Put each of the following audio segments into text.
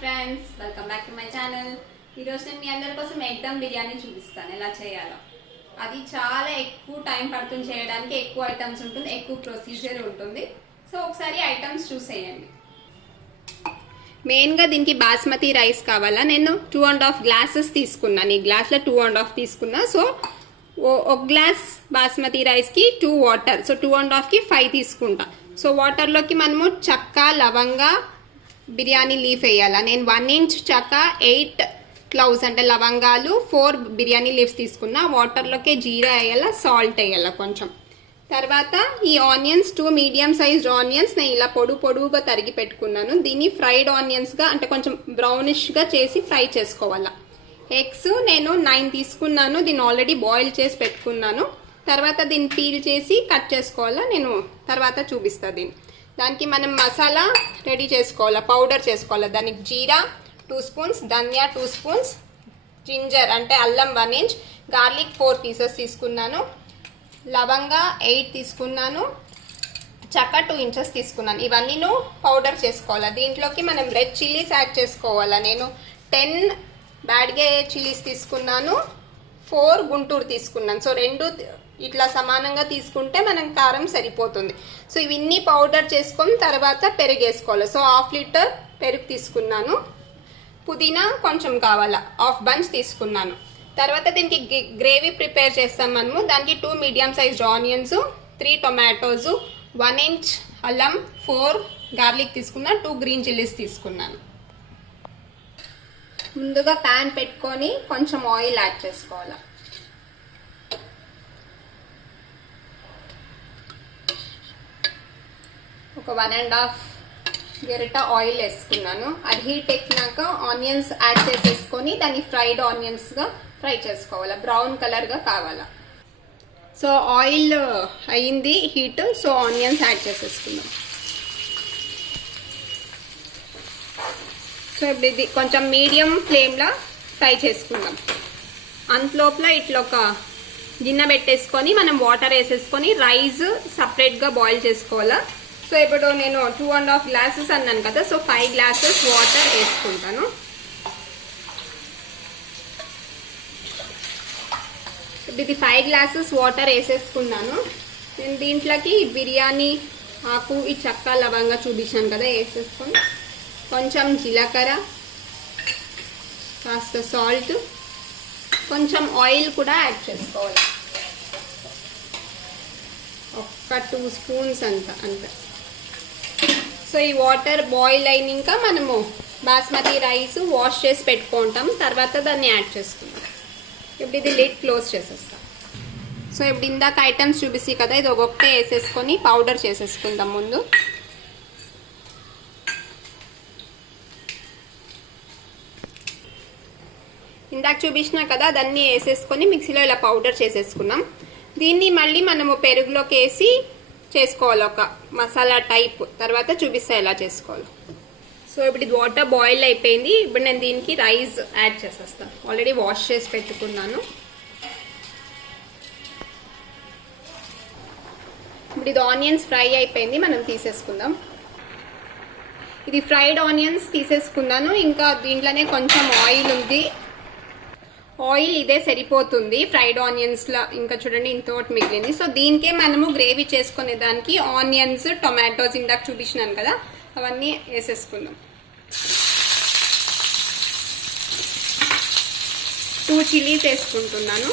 Friends, welcome back to my channel. ఈరోజు నేను మీ అందరి కోసం ఎగ్ దమ్ బిర్యానీ చూపిస్తాను ఎలా చేయాలో. అది చాలా ఎక్కువ టైం పడుతుంది చేయడానికి, ఎక్కువ ఐటమ్స్ ఉంటుంది, ఎక్కువ ప్రొసీజర్ ఉంటుంది. సో ఒకసారి ఐటమ్స్ చూసేయండి. మెయిన్గా దీనికి బాస్మతి రైస్ కావాలా. నేను 2.5 గ్లాసెస్ తీసుకున్నాను. ఈ గ్లాస్లో 2.5 తీసుకున్నా. సో ఒక గ్లాస్ బాస్మతి రైస్కి 2 వాటర్, సో 2.5కి 5 తీసుకుంటా. సో వాటర్లోకి మనము చెక్క, లవంగా, బిర్యానీ లీఫ్ వేయాలా. నేను 1 ఇంచ్ చెక్క, 8 క్లౌస్ అంటే లవంగాలు, 4 బిర్యానీ లీవ్స్ తీసుకున్నా. వాటర్లోకి జీరా వేయాలా, సాల్ట్ వేయాలా కొంచెం. తర్వాత ఈ ఆనియన్స్ 2 మీడియం సైజ్డ్ ఆనియన్స్ నేను ఇలా పొడువుగా తరిగి పెట్టుకున్నాను. దీన్ని ఫ్రైడ్ ఆనియన్స్గా అంటే కొంచెం బ్రౌనిష్గా చేసి ఫ్రై చేసుకోవాలా. ఎగ్స్ నేను 9 తీసుకున్నాను. దీన్ని ఆల్రెడీ బాయిల్ చేసి పెట్టుకున్నాను. తర్వాత దీన్ని పీల్ చేసి కట్ చేసుకోవాలా. నేను తర్వాత చూపిస్తాను దీన్ని. దానికి మనం మసాలా రెడీ చేసుకోవాలా, పౌడర్ చేసుకోవాలా. దానికి జీరా 2 స్పూన్స్, ధనియా 2 స్పూన్స్, జింజర్ అంటే అల్లం 1 ఇంచ్, గార్లిక్ 4 పీసెస్ తీసుకున్నాను, లవంగా 8 తీసుకున్నాను, చెక్క 2 ఇంచెస్ తీసుకున్నాను. ఇవన్నీ పౌడర్ చేసుకోవాలా. దీంట్లోకి మనం రెడ్ చిల్లీస్ యాడ్ చేసుకోవాలా. నేను 10 బ్యాడ్గే చిల్లీస్ తీసుకున్నాను, 4 గుంటూరు తీసుకున్నాను. సో 2 ఇట్లా సమానంగా తీసుకుంటే మనం కారం సరిపోతుంది. సో ఇవన్నీ పౌడర్ చేసుకొని తర్వాత పెరుగు వేసుకోవాలి. సో 1/2 లీటర్ పెరుగు తీసుకున్నాను. పుదీనా కొంచెం కావాలా, 1/2 బంచ్ తీసుకున్నాను. తర్వాత దీనికి గ్రేవీ ప్రిపేర్ చేస్తాం మనము. దానికి 2 medium sized onions, 3 tomatoes, 1 inch అల్లం, 4 గార్లిక్ తీసుకున్నా, 2 గ్రీన్ చిల్లీస్ తీసుకున్నాను. ముందుగా ప్యాన్ పెట్టుకొని కొంచెం ఆయిల్ యాడ్ చేసుకోవాలి. ఒక 1.5 గరిట ఆయిల్ వేసుకున్నాను. అది హీట్ ఎక్కినాక ఆనియన్స్ యాడ్ చేసేసుకొని దాన్ని ఫ్రైడ్ ఆనియన్స్గా ఫ్రై చేసుకోవాలి. బ్రౌన్ కలర్గా కావాలా. సో ఆయిల్ అయింది హీట్. సో ఆనియన్స్ యాడ్ చేసేసుకుందాం. సో ఇప్పుడు ఇది కొంచెం మీడియం ఫ్లేమ్లో ఫ్రై చేసుకుందాం. అంతలోపల ఇట్లా ఒక గిన్నె పెట్టేసుకొని మనం వాటర్ వేసేసుకొని రైస్ సపరేట్గా బాయిల్ చేసుకోవాలా. సో ఇప్పుడు నేను 2.5 గ్లాసెస్ అన్నాను కదా. సో 5 గ్లాసెస్ వాటర్ వేసుకుంటాను. ఇప్పుడు ఇది 5 గ్లాసెస్ వాటర్ వేసేసుకున్నాను. నేను దీంట్లోకి బిర్యానీ ఆకు, ఈ చెక్క, లవంగా చూపించాను కదా వేసేసుకొని, కొంచెం జీలకర్ర, కాస్త సాల్ట్, కొంచెం ఆయిల్ కూడా యాడ్ చేసుకోవాలి. ఒక 2 స్పూన్స్ అంతే. సో ఈ వాటర్ బాయిల్ అయినాక మనము బాస్మతి రైస్ వాష్ చేసి పెట్టుకుంటాం. తర్వాత దాన్ని యాడ్ చేసుకుంటాం. ఇప్పుడు ఇది లిడ్ క్లోజ్ చేసేస్తాం. సో ఇప్పుడు ఇందాక ఐటమ్స్ చూపిస్తాయి కదా, ఇది ఒక్కొక్కటే వేసేసుకొని పౌడర్ చేసేసుకుందాం ముందు. ఇందాక చూపించినా కదా, దాన్ని వేసేసుకొని మిక్సీలో ఇలా పౌడర్ చేసేసుకున్నాం. దీన్ని మళ్ళీ మనము పెరుగులోకి వేసి చేసుకోవాలి, ఒక మసాలా టైప్. తర్వాత చూపిస్తా ఎలా చేసుకోవాలి. సో ఇప్పుడు ఇది వాటర్ బాయిల్ అయిపోయింది. ఇప్పుడు నేను దీనికి రైస్ యాడ్ చేసేస్తాను. ఆల్రెడీ వాష్ చేసి పెట్టుకున్నాను. ఇప్పుడు ఇది ఆనియన్స్ ఫ్రై అయిపోయింది, మనం తీసేసుకుందాం. ఇది ఫ్రైడ్ ఆనియన్స్ తీసేసుకున్నాను. ఇంకా దీంట్లోనే కొంచెం ఆయిల్ ఉంది. ఆయిల్ ఇదే సరిపోతుంది ఫ్రైడ్ ఆనియన్స్లో. ఇంకా చూడండి ఇంతోటి మిగిలింది. సో దీనికే మనము గ్రేవీ చేసుకునే దానికి ఆనియన్స్, టొమాటోస్ ఇందాక చూపించినాను కదా, అవన్నీ వేసేసుకుందాం. 2 చిల్లీస్ వేసుకుంటున్నాను.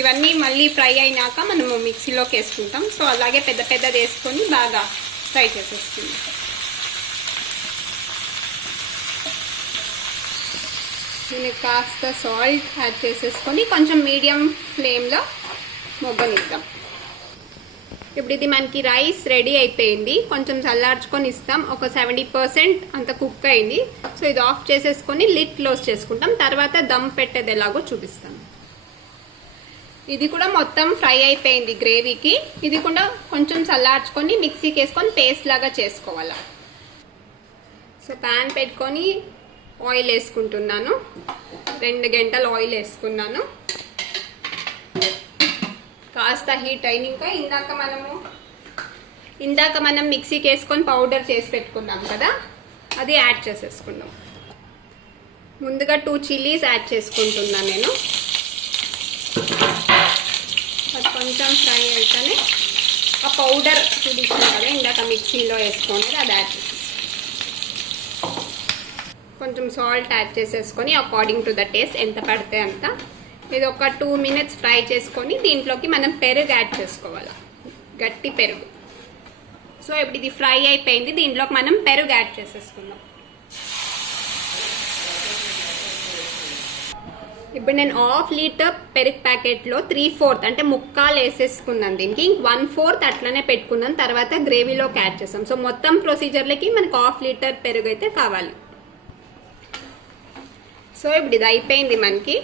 ఇవన్నీ మళ్ళీ ఫ్రై అయినాక మనము మిక్సీలోకి వేసుకుంటాం. సో అలాగే పెద్దది వేసుకొని బాగా ఫ్రై చేసేసుకుందాం. దీనికి కాస్త సాల్ట్ యాడ్ చేసేసుకొని కొంచెం మీడియం ఫ్లేమ్లో మొగ్గనిద్దాం. ఇప్పుడు ఇది మనకి రైస్ రెడీ అయిపోయింది. కొంచెం చల్లార్చుకొని ఇస్తాం. ఒక 70% అంత కుక్ అయింది. సో ఇది ఆఫ్ చేసేసుకొని లిడ్ క్లోజ్ చేసుకుంటాం. తర్వాత దమ్ పెట్టేది ఎలాగో చూపిస్తాం. ఇది కూడా మొత్తం ఫ్రై అయిపోయింది గ్రేవీకి. ఇది కూడా కొంచెం చల్లార్చుకొని మిక్సీకి వేసుకొని పేస్ట్ లాగా చేసుకోవాలి. సో ప్యాన్ పెట్టుకొని ఆయిల్ వేసుకుంటున్నాను. 2 గంటలు ఆయిల్ వేసుకున్నాను. కాస్త హీట్ అయినాక ఇందాక మనం మిక్సీకి వేసుకొని పౌడర్ చేసి పెట్టుకున్నాం కదా, అది యాడ్ చేసేసుకుందాం. ముందుగా 2 చిల్లీస్ యాడ్ చేసుకుంటున్నాను నేను. అది కొంచెం ఫ్రై అయితేనే ఆ పౌడర్ చూపించాను కదా ఇందాక మిక్సీలో వేసుకొని అది యాడ్ చేసేసి కొంచెం సాల్ట్ యాడ్ చేసేసుకొని అకార్డింగ్ టు ద టేస్ట్ ఎంత పడితే అంత. ఇది ఒక 2 minutes ఫ్రై చేసుకొని దీంట్లోకి మనం పెరుగు యాడ్ చేసుకోవాలి, గట్టి పెరుగు. సో ఇప్పుడు ఇది ఫ్రై అయిపోయింది, దీంట్లోకి మనం పెరుగు యాడ్ చేసేసుకుందాం. ఇప్పుడు నేను 1/2 లీటర్ పెరుగు ప్యాకెట్లో 3/4 అంటే ముక్కాలు వేసేసుకున్నాను. దీనికి 1/4 అట్లనే పెట్టుకున్నాను, తర్వాత గ్రేవీలోకి యాడ్ చేసాం. సో మొత్తం ప్రొసీజర్లకి మనకు 1/2 లీటర్ పెరుగు అయితే కావాలి. సో ఇప్పుడు ఇది అయిపోయింది మనకి.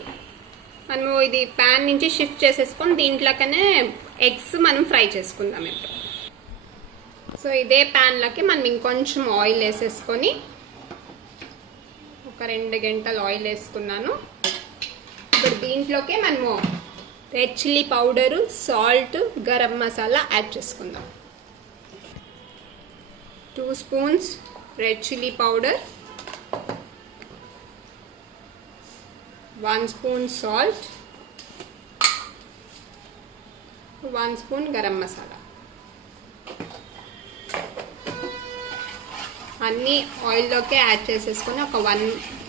మనము ఇది ప్యాన్ నుంచి షిఫ్ట్ చేసేసుకొని దీంట్లోకనే ఎగ్స్ మనం ఫ్రై చేసుకుందాం ఇప్పుడు. సో ఇదే ప్యాన్లోకి మనం ఇంకొంచెం ఆయిల్ వేసేసుకొని ఒక 2 గంటలు ఆయిల్ వేసుకున్నాను. ఇప్పుడు దీంట్లోకే మనము red chilli powder, salt, garam masala add చేసుకుందాం. 2 spoons red chilli powder, 1 spoon salt, 1 spoon garam masala. అన్నీ ఆయిల్లోకి యాడ్ చేసేసుకొని ఒక 1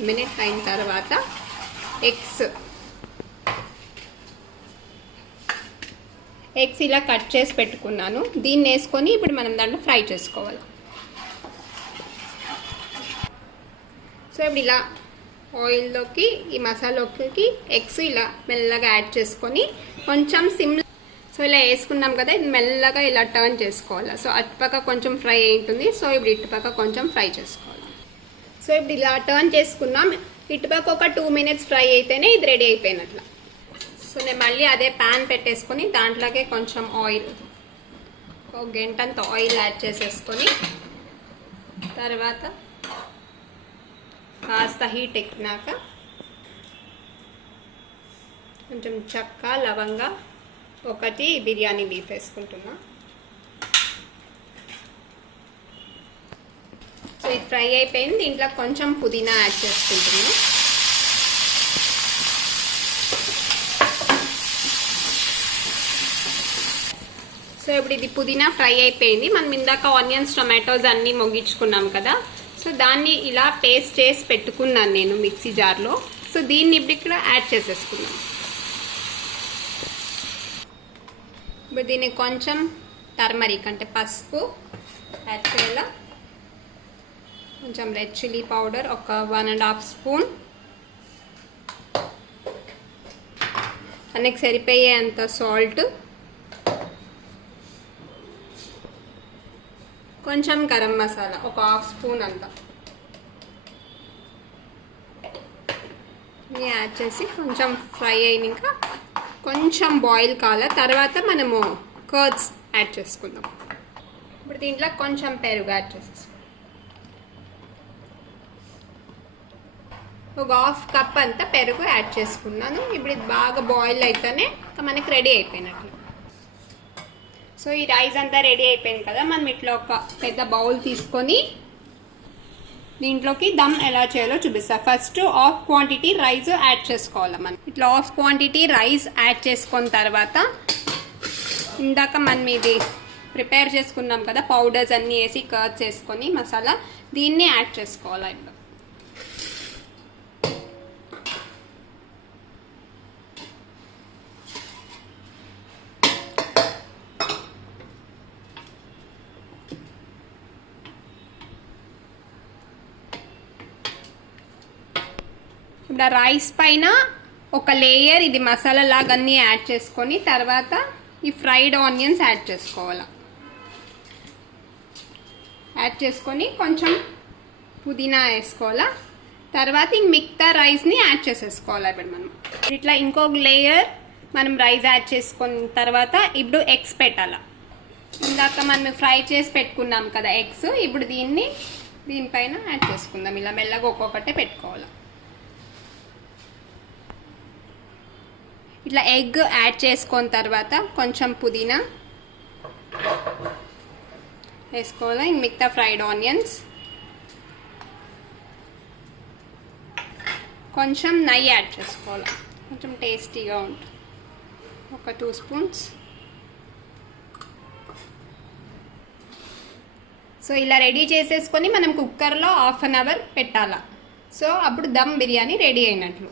minute అయిన తర్వాత ఎగ్స్ ఇలా కట్ చేసి పెట్టుకున్నాను. దీన్ని వేసుకొని ఇప్పుడు మనం దాంట్లో ఫ్రై చేసుకోవాలి. సో ఇప్పుడు ఇలా ఆయిల్లోకి ఈ మసాలాలోకి ఎగ్స్ ఇలా మెల్లగా యాడ్ చేసుకొని కొంచెం సిమ్. సో ఇలా వేసుకున్నాం కదా, ఇది మెల్లగా ఇలా టర్న్ చేసుకోవాలి. సో అటుపక్క కొంచెం ఫ్రై అవుతుంది, సో ఇప్పుడు ఇటుపక్క కొంచెం ఫ్రై చేసుకోవాలి. సో ఇప్పుడు ఇలా టర్న్ చేసుకున్నాం, ఇటుపక్క ఒక 2 minutes ఫ్రై అయితేనే ఇది రెడీ అయిపోయినట్లు. సో నేను మళ్ళీ అదే ప్యాన్ పెట్టేసుకొని దాంట్లోకే కొంచెం ఆయిల్, ఒక గంటంత ఆయిల్ యాడ్ చేసేసుకొని తర్వాత కాస్త హీట్ ఎక్కినాక కొంచెం చెక్క, లవంగా, 1 బిర్యానీ లీఫ్ వేసుకుంటున్నా. సో ఇది ఫ్రై అయిపోయింది, దీంట్లో కొంచెం పుదీనా యాడ్ చేసుకుంటున్నా. సో ఇప్పుడు ఇది పుదీనా ఫ్రై అయిపోయింది. మనం ఇందాక ఆనియన్స్, టొమాటోస్ అన్నీ మొగ్గించుకున్నాం కదా, సో దాన్ని ఇలా పేస్ట్ చేసి పెట్టుకున్నాను నేను మిక్సీ జార్లో. సో దీన్ని ఇప్పుడు ఇక్కడ యాడ్ చేసేసుకున్నాను. ఇప్పుడు దీనికి కొంచెం టర్మరిక్ అంటే పసుపు యాడ్ చేయాలి, కొంచెం రెడ్ చిల్లీ పౌడర్ ఒక 1.5 స్పూన్, అన్నకి సరిపోయేంత సాల్ట్, కొంచెం గరం మసాలా ఒక 1/2 స్పూన్ అంతా యాడ్ చేసి కొంచెం ఫ్రై అయినాక కొంచెం బాయిల్ కావాలి. తర్వాత మనము కర్డ్స్ యాడ్ చేసుకుందాం. ఇప్పుడు దీంట్లో కొంచెం పెరుగు యాడ్ చేసేసి ఒక 1/2 కప్ అంతా పెరుగు యాడ్ చేసుకున్నాను. ఇప్పుడు ఇది బాగా బాయిల్ అయితేనే మనకి రెడీ అయిపోయినట్లు. సో ఈ రైస్ అంతా రెడీ అయిపోయింది కదా, మనం ఇట్లా ఒక పెద్ద బౌల్ తీసుకొని దీంట్లోకి దమ్ ఎలా చేయాలో చూపిస్తా. ఫస్ట్ 1/2 క్వాంటిటీ రైస్ యాడ్ చేసుకోవాలి. మనం ఇట్లా 1/2 క్వాంటిటీ రైస్ యాడ్ చేసుకున్న తర్వాత ఇందాక మనం ఇది ప్రిపేర్ చేసుకున్నాం కదా, పౌడర్స్ అన్నీ వేసి కర్డ్స్ వేసుకొని మసాలా, దీన్ని యాడ్ చేసుకోవాలి. ఇప్పుడు ఇప్పుడు రైస్ పైన ఒక లేయర్ ఇది మసాలా లాగా అన్నీ యాడ్ చేసుకొని తర్వాత ఈ ఫ్రైడ్ ఆనియన్స్ యాడ్ చేసుకోవాలి. యాడ్ చేసుకొని కొంచెం పుదీనా వేసుకోవాలా. తర్వాత ఇంక మిగతా రైస్ని యాడ్ చేసేసుకోవాలి. ఇప్పుడు మనం ఇట్లా ఇంకొక లేయర్ మనం రైస్ యాడ్ చేసుకున్న తర్వాత ఇప్పుడు ఎగ్స్ పెట్టాలి. ఇందాక మనం ఫ్రై చేసి పెట్టుకున్నాం కదా ఎగ్స్, ఇప్పుడు దీనిపైన యాడ్ చేసుకుందాం. ఇలా మెల్లగా ఒక్కొక్కటే పెట్టుకోవాలి. ఇట్లా ఎగ్ యాడ్ చేసుకున్న తర్వాత కొంచెం పుదీనా వేసుకోవాలి. మిగతా ఫ్రైడ్ ఆనియన్స్ కొంచెం నెయ్యి యాడ్ చేసుకోవాలి, కొంచెం టేస్టీగా ఉంటుంది. ఒక 2 స్పూన్స్. సో ఇలా రెడీ చేసేసుకొని మనం కుక్కర్లో 1/2 అవర్ పెట్టాలా. సో అప్పుడు దమ్ బిర్యానీ రెడీ అయినట్లు.